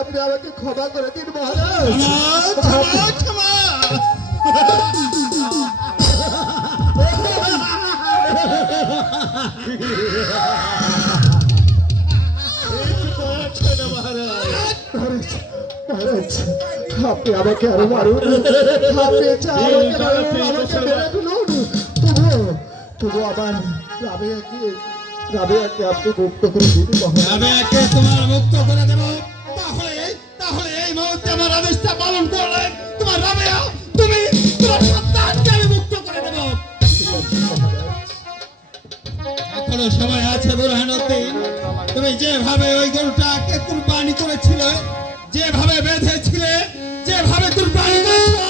আপনি আমাকে ক্ষমা করে দিন মহারাজ। আপনি আমাকে আরো মারুন, আপনি মেরে ফেলুন, তবু আবার রাবেয়াকে আপনি মুক্ত করে দিন। রাবেয়াকে তোমার মুক্ত করে দেব। তাহলে এই মুহূর্তে আমার আদেশটা পালন করলে তোমার রাবেয়া, তুমি তোমার সন্তানকে আমি মুক্ত করে দেব। এখনো সময় আছে বুরহানুদ্দিন, তুমি যেভাবে ওই গরুটাকে কুরবানি করেছিলে, যেভাবে বেঁধেছিলে, যেভাবে কুরবানি করেছিলে,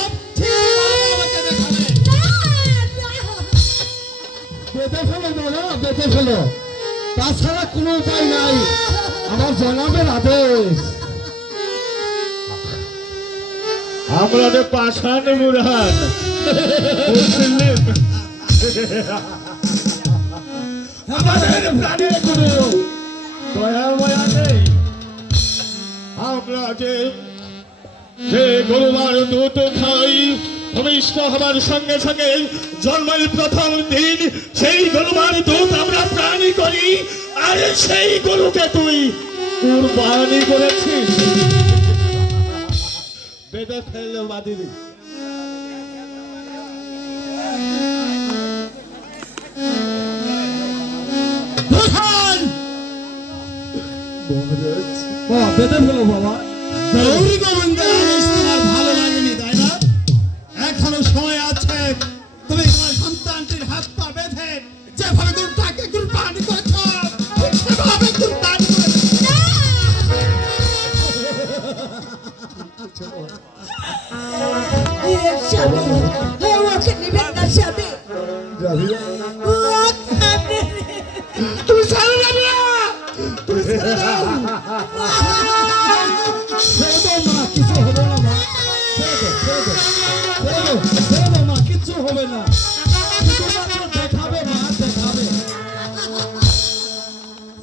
বেঁধে ফেলো বলো, বেঁধে ফেলো, তাছাড়া কোনো উপায় নাই, আমার জনাবের আদেশ। আমরা যে পাষাণ বুরহান, আমাদের প্রাণের কোনো দয়া মায়া নেই। আমরা যে গরুমার দুধ খাই, ভূমিষ্ঠ হবার সঙ্গে সঙ্গে জন্মের প্রথম দিন সেই গরুমার দুধ আমরা প্রাণী করি, আর সেই গরুকে তুই কুরবানি করেছিস। বেঁধে ফেললো বাদিনী। বেঁধে ফেলো বাবা। গৌরী গোবিন্দের আদেশ তোমার ভালো লাগেনি তাই না? এখনো সময় আছে, তুমি তোমার সন্তানটির হাত পা বেঁধে যেভাবে গরুটাকে কুরবানি করেছ ঠিক সেভাবে কুরবানি করে তুমি ছাড়ো রাবেয়া, তুমি ছেড়ে দাও। কিছু হবে না মা, মা কিচ্ছু হবে না, শুধুমাত্র দেখাবে মা, দেখাবে,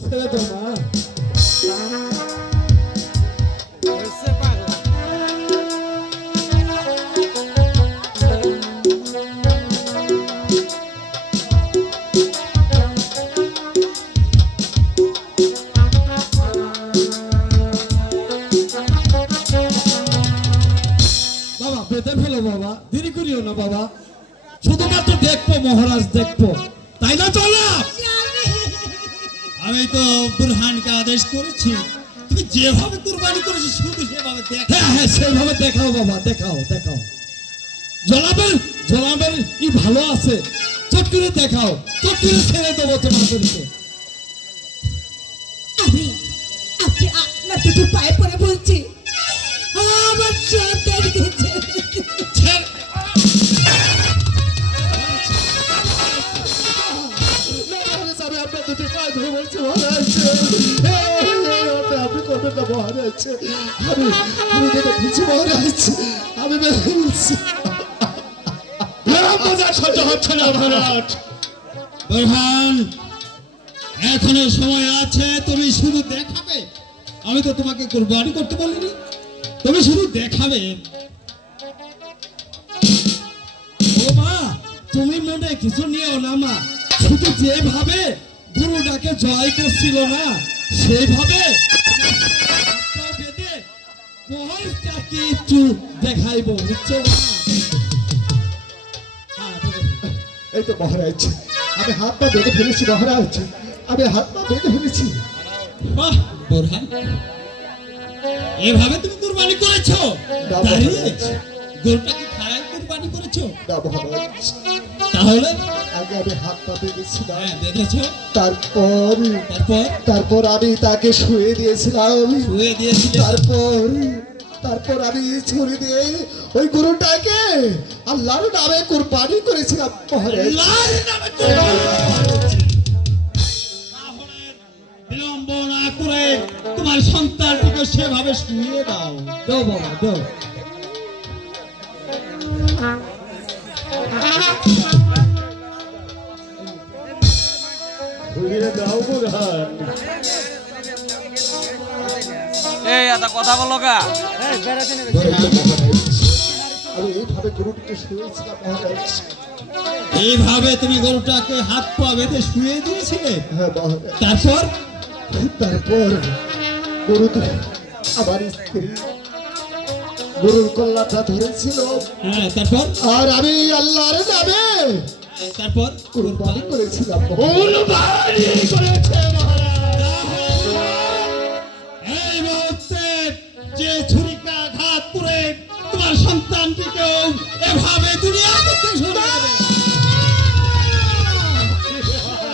ছেড়ে দাও মা। বেঁধে ফেলো বাবা, দেরি করিও না বাবা, শুধুমাত্র দেখবো মহারাজ, দেখবো, তাই না? চলো, আমি তো বুরহানকে আদেশ করেছি, তুমি যেভাবে কুরবানি করেছো শুধু সেভাবে দেখ। হ্যাঁ হ্যাঁ, সেভাবে দেখাও বাবা, দেখাও দেখাও। জনাবের ই ভালো আছে, চট করে দেখাও, চট করে ছেড়ে দেবো তোমাদেরকে। আপনি আপনার দুটো পায়ে পড়ে বলছি, আমার সন্তান গেছে। আপনার দুটি পায়ে ধরে বলছি মহারাজ, আপনি করবেন না মহারাজ, আমি যেটা খুঁজছি মহারাজ, আমি বেড়ে বলছি। সহ্য হচ্ছে না মহারাজ। বুরহান, এখনো সময় আছে, তুমি শুধু দেখাবে। আমি তো তোমাকে কুরবানি করতে বলিনি, তুমি শুধু দেখাবে। ও মা, তুমি মনে কিছু নিও না মা, শুধু যেভাবে গুরুটাকে জয় করছিল না সেইভাবে বেঁধে মহারাজকে একটু দেখাইবো, বুঝছো মা? এই তো মহারাজ, আমি হাত পা বেঁধে ফেলেছি মহারাজ, আমি হাত পা বেঁধে ফেলেছি। বাহ বুরহান, এভাবে তুমি কুরবানি করেছো না, দাঁড়িয়ে মহারাজ। গরুটা কি খারাপ কুরবানি করেছো না মহারাজ, তাহলে আগে আমি হাত পা বেঁধেছিলাম, হ্যাঁ দেখেছো তারপর তারপর তারপর আমি তাকে শুয়ে দিয়েছিলাম, শুয়ে দিয়েছিলে তারপর আমি ছুরি দিয়ে ওই গরুটাকে আল্লাহর নামে কুরবানি করেছিলাম মহারাজ। আল্লাহর নামে কুরবানি করেছি। তাহলে বিলম্ব না করে তোমার সন্তানটিকে সেভাবে শুয়ে দাও। দাও বাবা দাও। ঘুরিয়ে দাও বুড়হান। এই এটা কথা বলো কা আমি এইভাবে গরুটিকে শুয়েছিলাম মহারাজ। এইভাবে তুমি গরুটাকে হাত পা বেঁধে শুয়ে দিয়েছিলে হ্যাঁ মহারাজ। তারপর তারপর গরুটি আমার স্ত্রী গরুর কল্লাটা ধরেছিল, হ্যাঁ তারপর আর আমি আল্লাহর নামে তারপর কুরবানি করেছিলাম। কুরবানি করেছে মহারাজ। এই মুহূর্তে যে ছুরিকাঘাত করে তোমার সন্তানটিকেও এভাবে দুনিয়া থেকে সরিয়ে দেবে।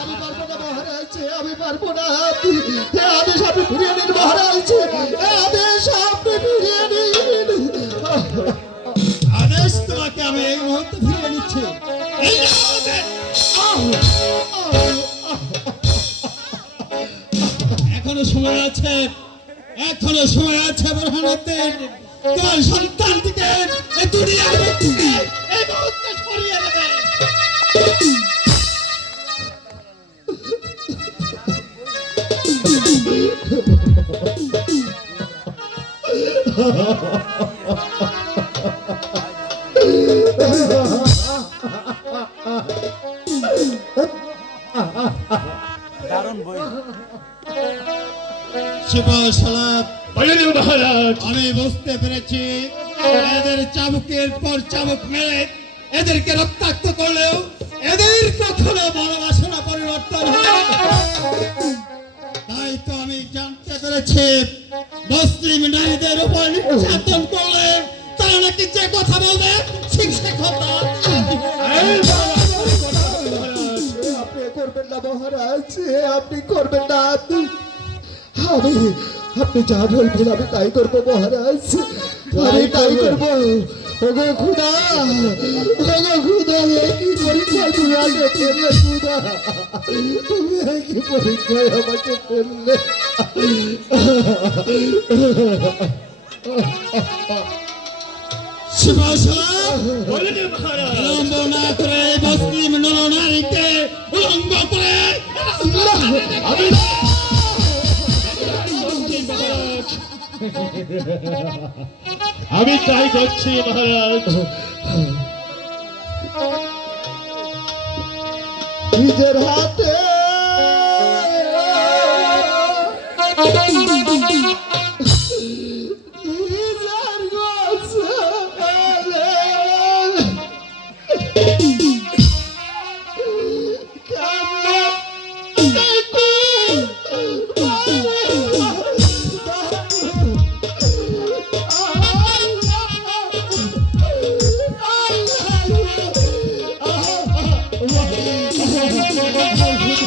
আমি পারবো না মহারাজ, আমি পারবো না। এ আদেশ আপনি ফিরিয়ে নিন মহারাজ, এ আদেশ আপনি ফিরিয়ে নিন। আদেশ তোমাকে আমি এই মুহূর্তে ফিরিয়ে নিচ্ছি। এই নাও আদেশ। এখনো সময় আছে, এখনো সময় আছে বোরহানুদ্দিন, তোমার সন্তানটিকে এই দুনিয়ার থেকে এই মুহূর্তে সরিয়ে দেবে। দারুণ বই শুভ সালাত। বলেন মহারাজ। আমি বুঝতে পেরেছি এদের চাবুকের পর চাবুক মেরে এদেরকে রক্তাক্ত করলেও এদের কখনো ভালোবাসা পরিবর্তন হয় না। তাই তো আমি জানতে পেরেছি মুসলিম নারীদের উপর নির্যাতন করলে তারা নাকি যে কথা বলবে ঠিক সে কথা। এই মহারাজ। আপনি করবেন না মহারাজ, আপনি করবেন না। আমি আপনি যা বলবেন আমি তাই করবো মহারাজ, আমি তাই করবো। ওগো খুদা, ওগো খুদা, কি পরীক্ষা তুমি আগে ফেললে খুদা, তুমি কি পরীক্ষায় আমাকে ফেললে। শুভ সালাত। বলেন মহারাজ। বিলম্ব না করে মুসলিম নরনারীকে উলঙ্গ করে আমি আমি তাই করছি মহারাজ। নিজের হাতে নিজের গোছালে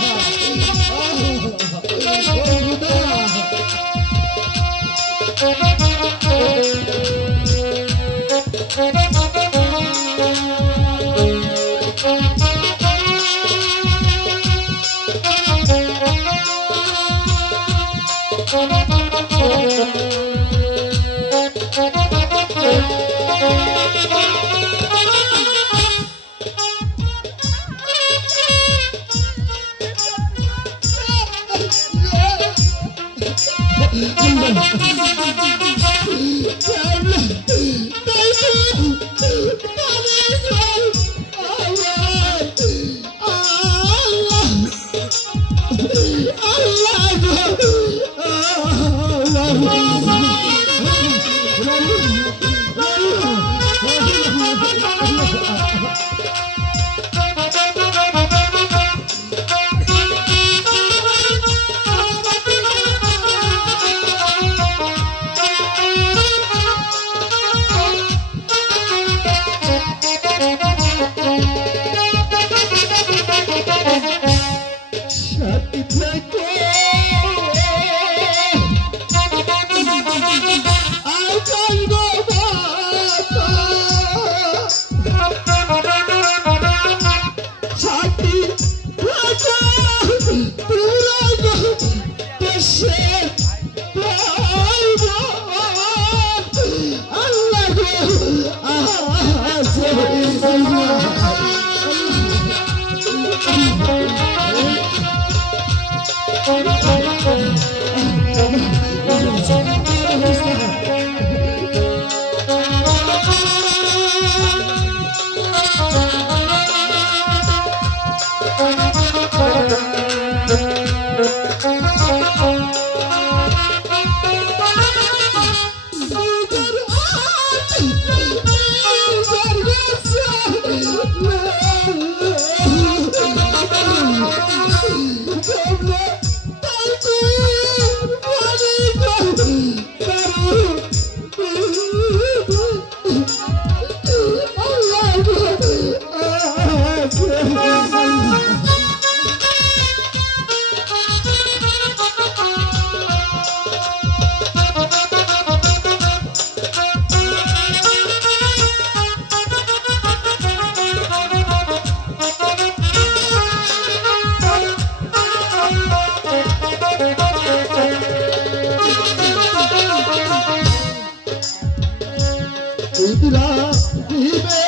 বিরাট দিবে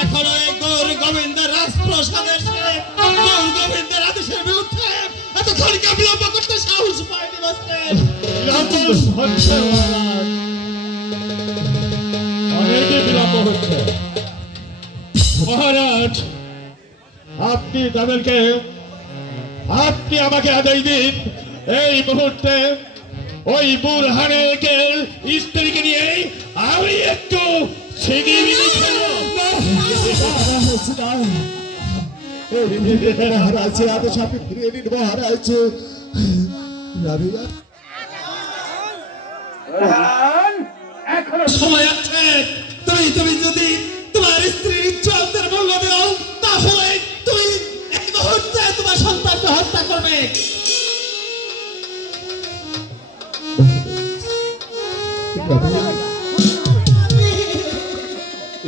এখনো এই গৌর গোবিন্দের রাজপ্রসাদের গৌর গোবিন্দের আদেশের বিরুদ্ধে এতক্ষণ কে বিলম্ব করতে সাহস পায়নি বসলেন। অনেকই বিলম্ব হচ্ছে মহারাজ। আপনি আমাকে আদেশ দিন এই মুহূর্তে ওই বুরহানকে স্ত্রীকে নিয়ে আমি একটু মহারাজ আদেশ আপনি ফিরিয়ে নিন মহারাজ। রাবিয়া এখনো সময় আছে। তুমি যদি তোমার স্ত্রীর ইজ্জতের মূল্য দাও তাহলে তুমি এই মুহূর্তে তোমার সন্তানকে হত্যা করবে।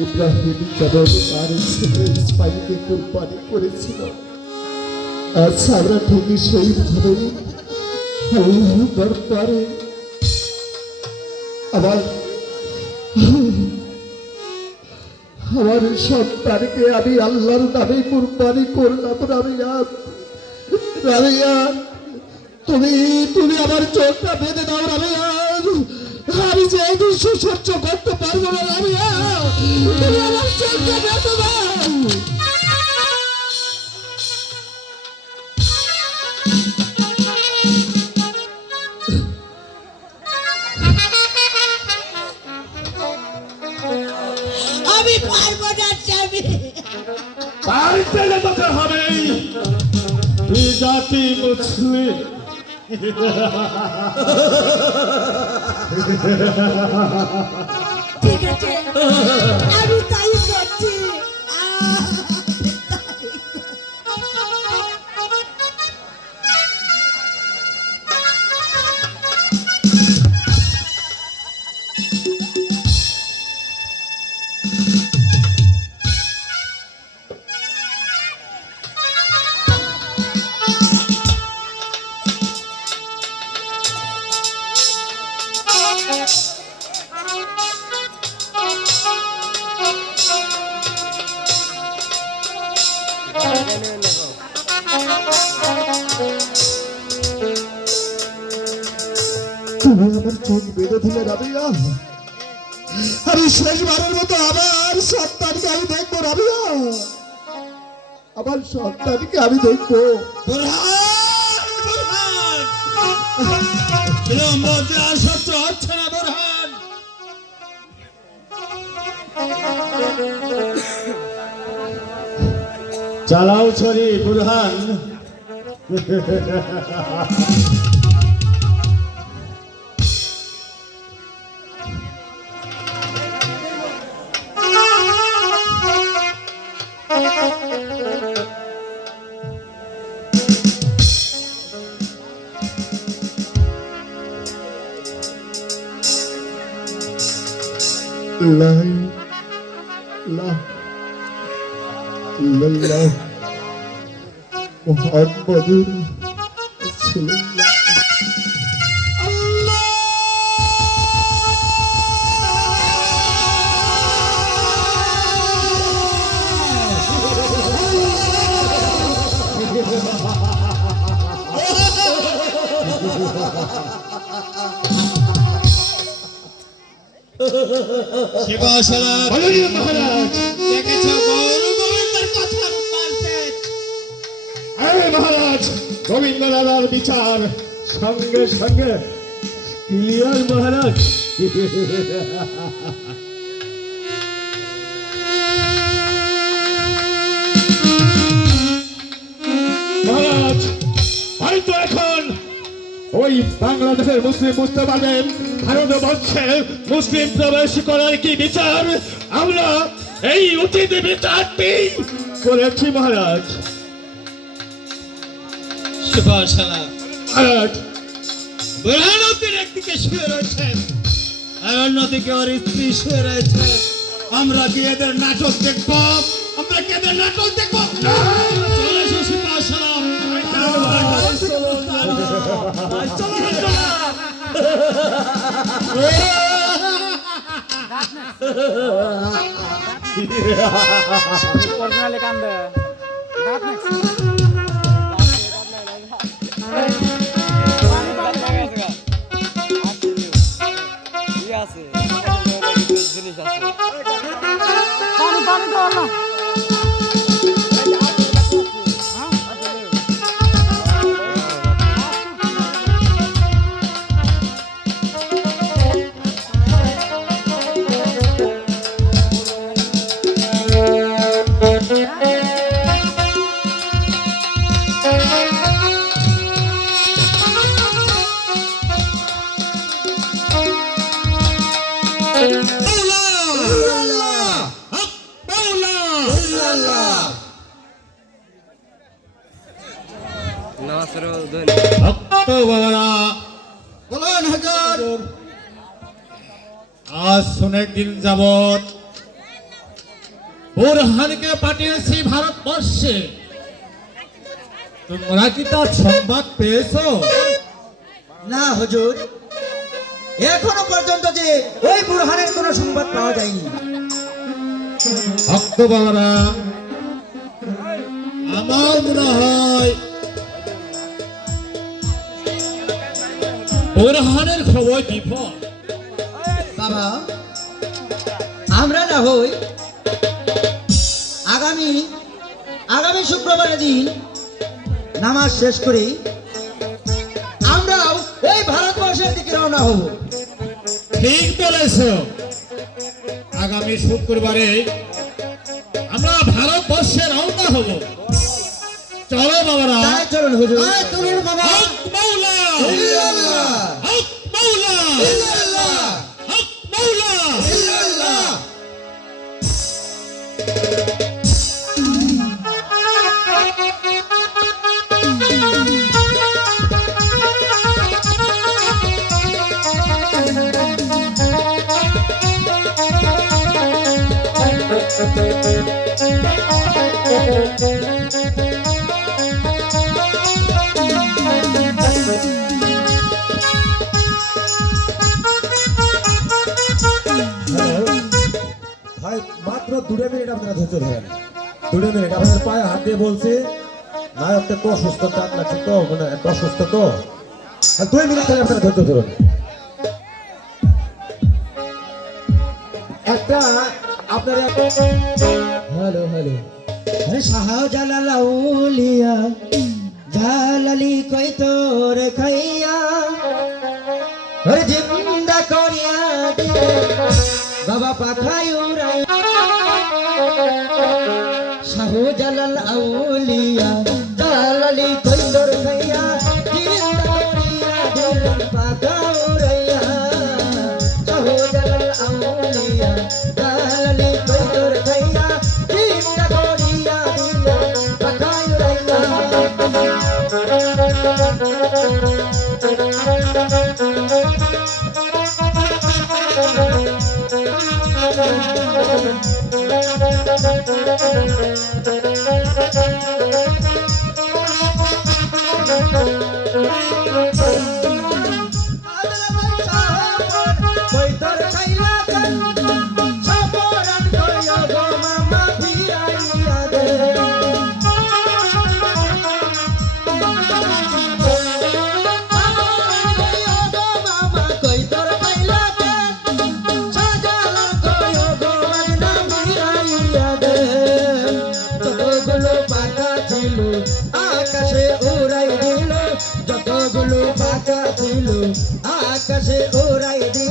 ইব্রাহিম যেমন তার ছেলে ইসমাইলকে কুরবানি করেছিল, আচ্ছা আমরা ঠিক সেইভাবেই আল্লাহর দরবারে আমার সন্তানকে আমি আল্লাহর নামে কুরবানি করলাম। রাবিয়া তুমি আমার চোখটা বেঁধে দাও রাবিয়া, আমি যে এই দৃশ্য সহ্য করতে পারবো না রাবিয়া, তুমি আমার চোখটা বেঁধে দাও। আমি পারবো না স্বামী। বাড়িতে যেতে জাতি মুসলিম। ঠিক আছে আমি তাই করছি তুমি আমার চোখ বেঁধে দিলে রাবিয়া। আমি শেষবারের মতো আমার সন্তানকে আমি দেখবো রাবিয়া, আমার সন্তানকে আমি দেখবো। বুরহান, বুরহান, বিলম্ব যে আর সহ্য হচ্ছে না বুরহান। চালাও ছড়ি বুরহান। লা ইলাহা ইল্লাল্লাহ মুহাম্মাদুর রাসূলুল্লাহ। শিবাশালা বলুন মহারাজ। দেখেছ গৌর গোবিন্দের কথার পারফেক্ট। আরে মহারাজ, গোবিন্দ দাদার বিচার সঙ্গে সঙ্গে ক্লিয়ার মহারাজ। মহারাজ, হয়তো এখন ওই বাংলাদেশের মুসলিম বুঝতে পারবেন ভারতবর্ষে মুসলিম প্রবেশ করার কি বিচার আমরা এই উচিত বিচারটি করেছি মহারাজ। শিবাশালা মহারাজ, বুরহান উদ্দিন একদিকে শুয়ে রয়েছেন আর অন্যদিকে ওর স্ত্রী শুয়ে রয়েছে। আমরা কি এদের নাটক দেখবো? আমরা কি এদের নাটক দেখবো? চলে এসো শিবাশালা। অরিজিনালি কান্দে দাঁত নাকছে আছে জিনিস আছে পানি পানি দাও না বলুন হুজুর। আজ অনেক দিন যাবত বুরহানকে পাঠিয়েছি ভারতবর্ষে। তোমরা কি তার সংবাদ পেয়েছো? না হুজুর, এখনো পর্যন্ত যে ওই বুরহানের কোনো সংবাদ পাওয়া যায়নি। ভক্ত বাবারা, আমার মনে হয় বুরহানের খবর বিপদ। বাবা, আমরা না হই আগামী শুক্রবারের দিন নামাজ শেষ করে আমরাও এই ভারতবর্ষের দিকে রওনা হব। ঠিক বলেছ। আগামী শুক্রবারে আমরা ভারতবর্ষে রওনা হব। চলো বাবারা। তাই চলুন হুজুর। চলুন বাবা হক মাওলা ইল্লাল্লাহ হক মাওলা ইল্লাল্লাহ হক মাওলা ইল্লাল্লাহ ভাই মাত্র 2 মিনিট আপনারা ধৈর্য ধরেন 2 মিনিট আপনাদের পায়ে হাত দিয়ে বলছি নায়কটা তো অসুস্থ টাক লাগছে তো মানে একটু অসুস্থ তো আর 2 মিনিট তাহলে আপনারা ধৈর্য ধরুন একটা আপনারা হ্যালো হ্যালো আরে শাহজালাল আউলিয়া জালালি কই তোর খাইয়া আরে জিন্দা করিয়া দিলে বাবা পাখাই উড়াই শাহজালাল আউলিয়া জালালি কই তোর খাইয়া জিন্দা করিয়া দিলে পাখা উড়াইয়া শাহজালাল আউলিয়া জালালি কই তোর খাইয়া জিন্দা করিয়া দিলে পাখা উড়াইয়া আকাশে উড়াই দিল যতগুলো পাখা ছিল আকাশে উড়াই দিল